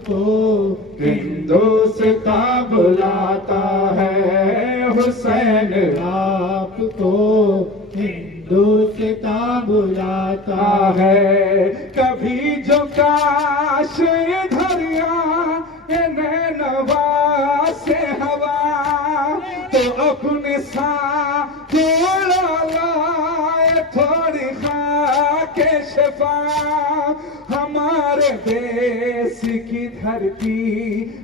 को हिंदुस्तां बुलाता है। हुसैन आपको हिंदुस्तां बुलाता है। कभी जो काश इधर आए नैनवा से हवा, तो अपने साथ लाए थोड़ी खाके शफा। हमारे देश की धरती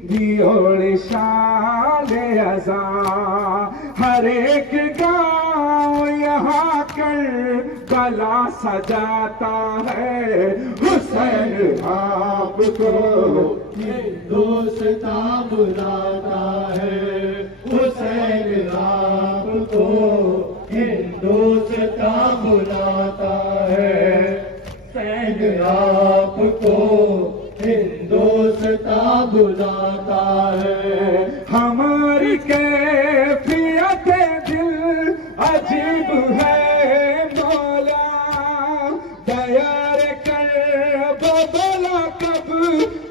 भी ओढ़े शान अज़ा। हर एक गाँव यहाँ कर बला सजाता है। हुसैन आपको हिंदुस्तां बुलाता है। हुसैन आपको हिंदुस्तां बुलाता है। हुसैन आपको हिंदुस्तां बुलाता है। हमारी कैफियत दिल अजीब है मौला, दया कर बबला कब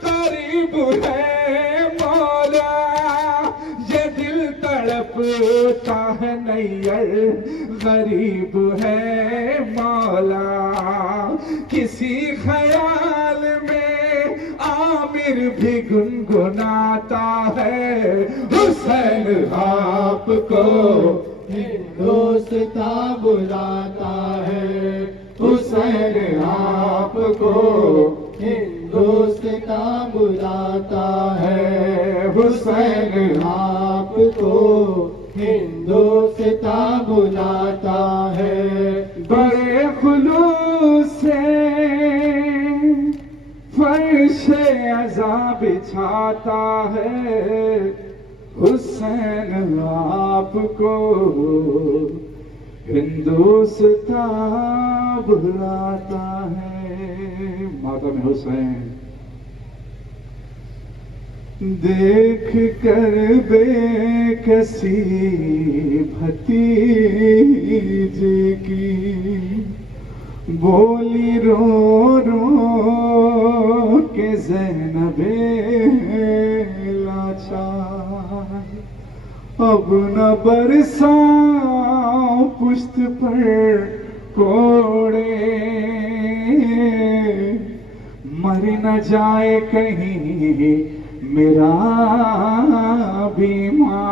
करीब है मौला। ये दिल तड़पता है नैयर गरीब है मौला। किसी ख्याल में आमिर भी गुनगुनाता है। हुसैन आपको हिंदुस्तां बुलाता है। हुसैन आपको हिंदुस्तां बुलाता है। हुसैन आपको हिंदुस्तां बुलाता है। बड़े खुलूस से फर्शे अज़ा बिछाता है। हुसैन आपको हिंदुस्तां बुलाता है। मातम हुसैन देख कर बेकसी भतीजी की, बोली रो रो के ज़ैनबे लाचार। अब न बरसाओ पुश्त पर कोड़े, मर न जाए कहीं मेरा बीमार।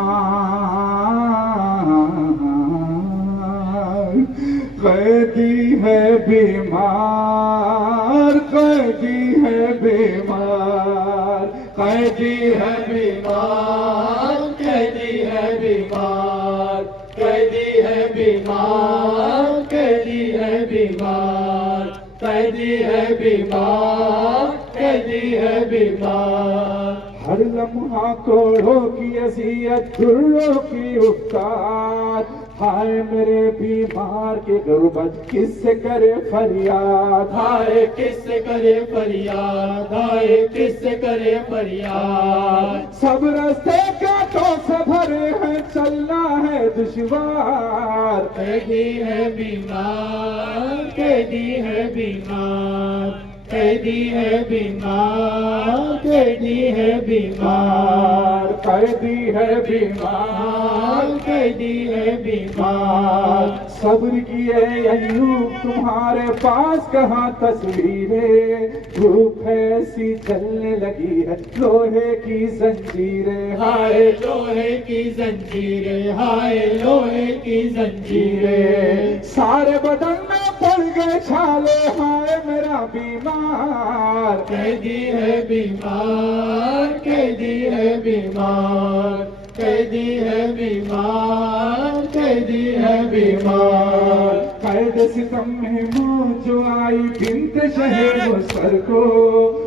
कैदी है बीमार, कैदी है बीमार, कैदी है बीमार, कैदी है बीमार, कैदी है बीमार, कैदी है बीमार, कैदी है बीमार, कैदी है बीमार। हर लम्हा कोड़ों की अज़ियत, धुर्रों की उफ्तार। हाय मेरे बीमार के गुर्बत किससे करे फरियाद। हाय किससे करे फरियाद, हाय किससे करे फरियाद। सब रास्ते कांटों से भरे हैं, चलना है दुश्वार। कैदी है बीमार, कैदी है बीमार, कैदी है बीमार, कैदी है बीमार, कैदी है बीमार, कैदी है बीमार। सब्र किए अय्यूब तुम्हारे पास कहाँ तस्वीरें। धूप ऐसी जलने लगी है लोहे की जंजीरें। हाय लोहे की जंजीरें, हाय लोहे की जंजीरें। सारे बदन में पड़ गए छाले, हाय मेरा बीमार। कैदी है बीमार, कैदी है बीमार, कैदी है बीमार, कैदी है बीमार। कैद सितम में मौत जो आई बिन्त शहे मुसर को,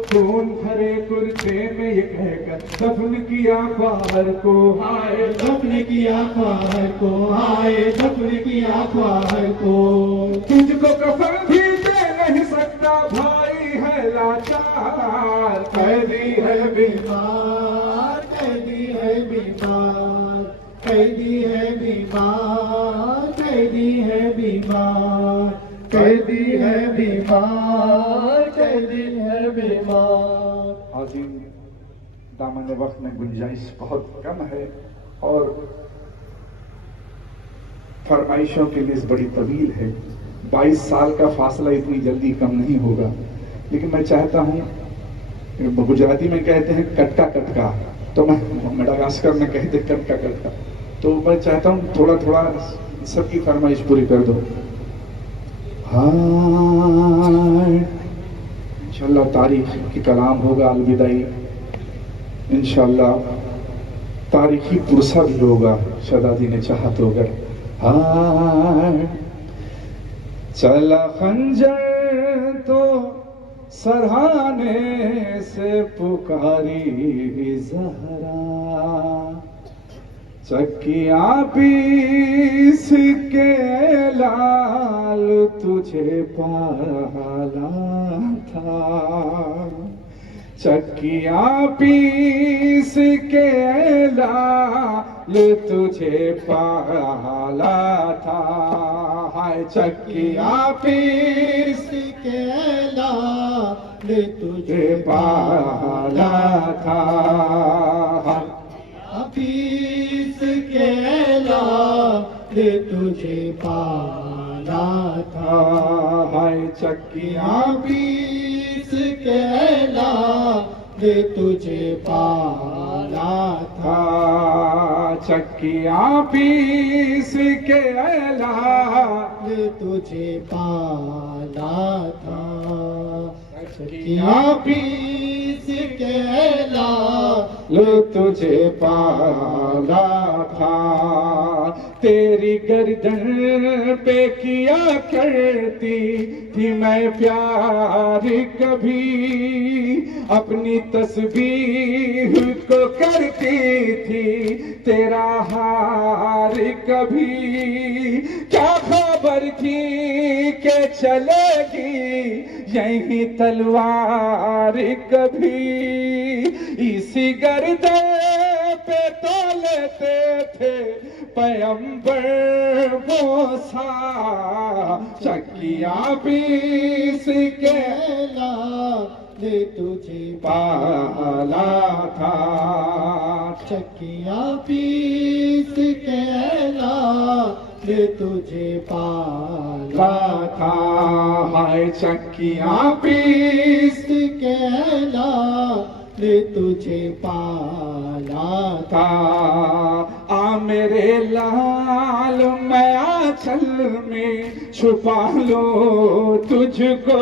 खून भरे कुर्ते में ये कहकर दफन किया ख्वार को। हाय दफन किया ख्वार को, हाय दफन किया ख्वार को। तुझको कफन भी दे नहीं सकता भाई है लाचार। कैदी है बीमार, कैदी है बीमार, कैदी है बीमार, कैदी है बीमार, कैदी है बीमार, कैदी है बीमार। आज़ीम दामन वक्त में गुंजाइश बहुत कम है और फरमाइशों की लिस्ट बड़ी तवील है। 22 साल का फासला इतनी जल्दी कम नहीं होगा, लेकिन मैं चाहता हूँ, गुजराती में कहते हैं कटका कटका, तो मैं मेडागास्कर में कहते हैं कटका कटका, तो मैं चाहता हूँ थोड़ा थोड़ा सबकी फरमाइश पूरी कर दो। हाँ, इंशाल्लाह तारीख की कलाम होगा अलविदाई, इंशाल्लाह तारीखी पुरसा भी होगा शहजादी ने चाहा तो। अगर हाँ, चला खंजर तो सरहाने से पुकारी ज़हरा, चक्कियाँ पीस के लाल तुझे पाला था, चक्कियाँ पीस के लाल तुझे पाला था। हाय चक्कियाँ पीस के लाल तुझे पाला था, पीस के लाल तुझे पाला था। हाय चक्कियाँ पीस के लाल तुझे पाला था, चक्कियाँ पीस के लाल तुझे पाला था, चक्कियाँ पीस के लाल तुझे पाला था। तेरी गर्दन पे किया करती थी मैं प्यार, कभी अपनी तस्बीह को करती थी तेरा हार, कभी क्या खबर थी के चलेगी यही तलवार, कभी इसी गर्दन पे तो लेते थे पैगंबर मूसा, चक्कियाँ पीस के लाल तुझे पाला था, चक्कियाँ पीस के लाल तुझे पाला था। हाय चक्कियाँ पीस के लाल तुझे पाला था। आ मेरे लाल मैं आंचल में छुपा लो तुझको,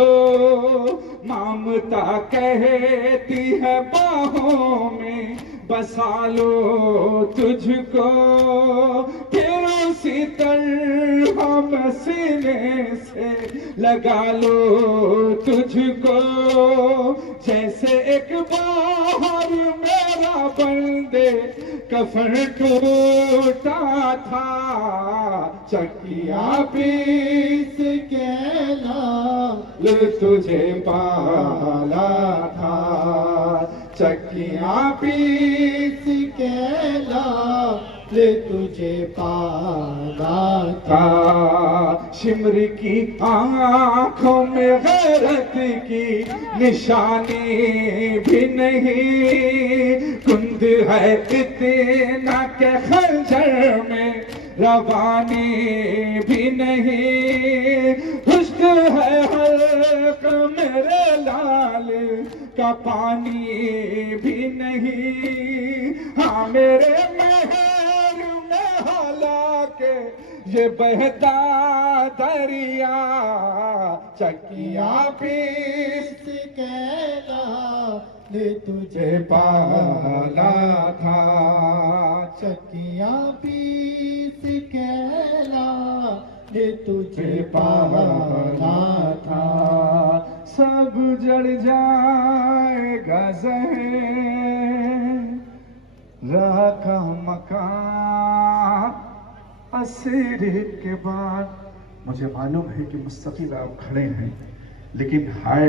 ममता कहती है बाहों में बसा लो तुझको, फिर उसी तरह हम सीने से लगा लो तुझको, जैसे एक बाहर मेरा बंदे कफन टूटा था, चक्कियाँ पीस के लाल तुझे पाला था, चक्कियाँ पीस के लाल तुझे पाला था। शिमर की आंखों में गैरत की निशानी भी नहीं, कुंद है इतना के खंजर में रवानी भी नहीं, खुश्क है हल्क मेरे लाल का पानी भी नहीं। हाँ मेरे महर में हालांकि ये बहता दरिया, चक्कियाँ पीस के लाल तुझे पाला था, चक्कियाँ पीस के लाल तुझे पाला था। सब जड़ जाएगा ज़हर राखा मकान असर के बाद। मुझे मालूम है कि मुस्तकिल आप खड़े हैं, लेकिन हाय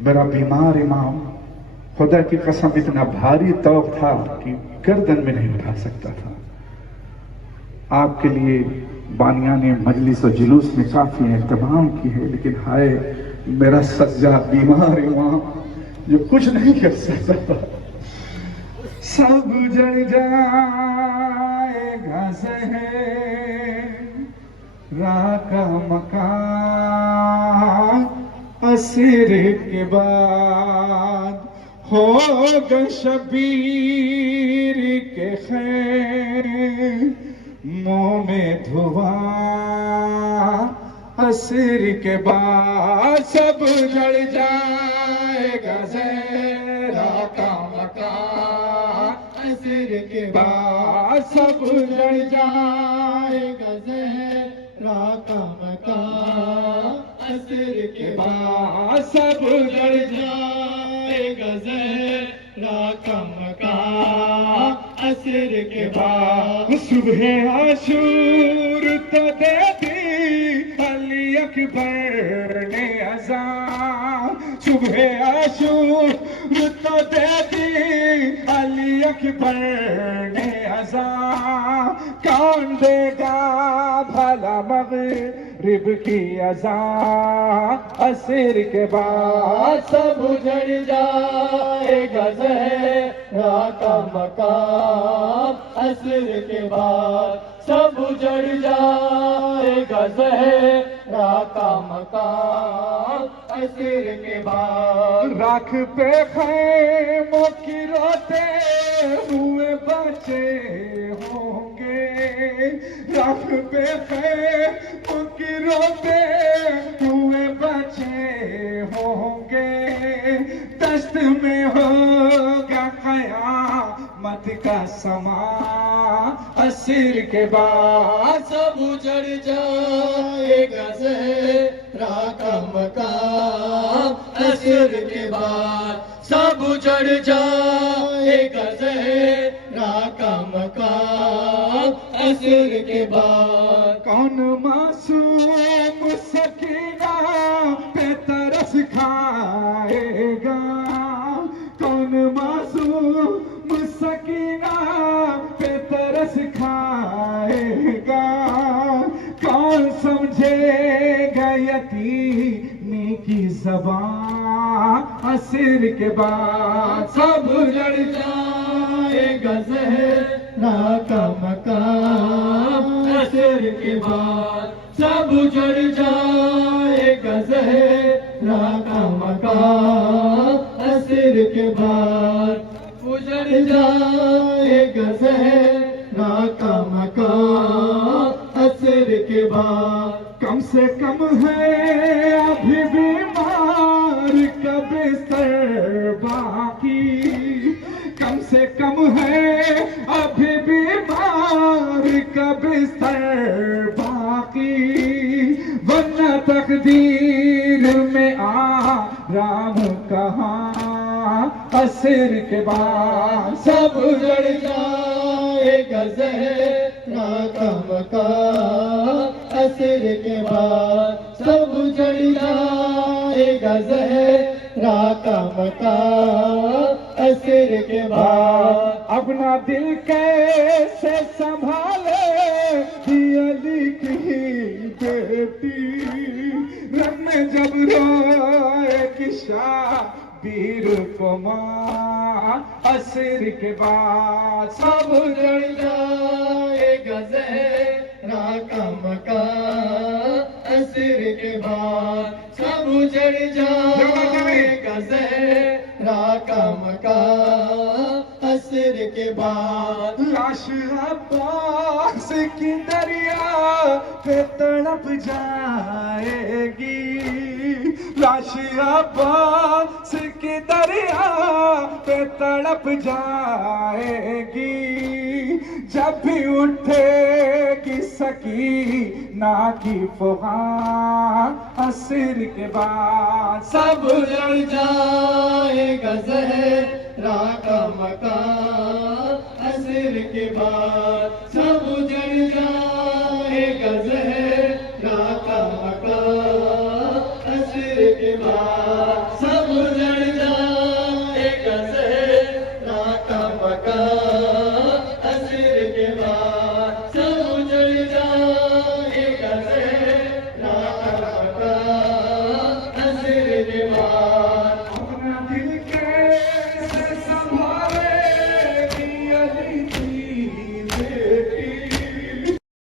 मेरा बीमार इमाम, खुदा की कसम इतना भारी तौक था कि गर्दन में नहीं उठा सकता था। आपके लिए बानिया ने मजलिस और जुलूस में काफी एहतमाम की है, लेकिन हाय मेरा सज्जा बीमार इमाम जो कुछ नहीं कर सकता था। सब जल जाएगा ज़हरा का मकान असर के बाद होगा शबीर के खैमों में धुआं असर के बाद सब जल जाएगा ज़हरा का मकान असर के बाद सब जल जाएगा ज़हरा का मकान असर के बाद सब जल जाएगा ज़हरा का मकान असर के बाद सुबह आशूर तो दे दी अली अकबर ने अज़ान सुबह आशूर तो दे दी अली अकबर ने अज़ान कौन देगा भला मग़रिब की अज़ान असर के बाद सब उजड़ जाएगा ज़हरा का मकान असर के बाद सब उजड़ जाएगा ज़हरा का मकान असर के बाद राख पे खैमों की रोते हुए बचे होंगे राख पे खैमों की रोते हुए बचे होंगे दस्त में होगा क़यामत का समा असर के बाद सब उजड़ जाएगा ज़हरा का मकान असर के बाद सब उजड़ जाएगा ज़हरा का मकान असर के बाद कौन मासूम सकीना पे तरस खाएगा कौन मासूम सकीना पे तरस खाएगा कौन समझेगा यतीमी की ज़बान असर के बाद सब उजड़ जाएगा ज़हरा का मकान असर के बाद सब उजड़ जाएगा ज़हरा का मकान असर के बाद उजड़ जाएगा ज़हरा का मकान असर के बाद कम से कम है अभी बीमार का बिस्तर बाकी कम से कम है अभी बीमार का बिस्तर बाकी वरना तकदीर में आराम कहाँ असर के बाद सब उजड़ जाएगा ज़हरा का मकान असर के बाद सब उजड़ जाएगा ज़हरा का मकान असर के बाद अपना दिल कैसे संभाले अली की बेटी रब में जब रोए कि शाबीर को माँ असर के बाद सब उजड़ जाएगा ज़हरा का मकान असर के बाद सब उजड़ जाएगा ज़हरा का मकान असर के बाद लाश अब्बास की दरिया पे तड़प जाएगी लाश अब्बास की दरिया पे तड़प जाएगी जब भी उठेगी सकीना की फुहार असर के बाद सब उजड़ जाएगा ज़हरा का मकान असर के बाद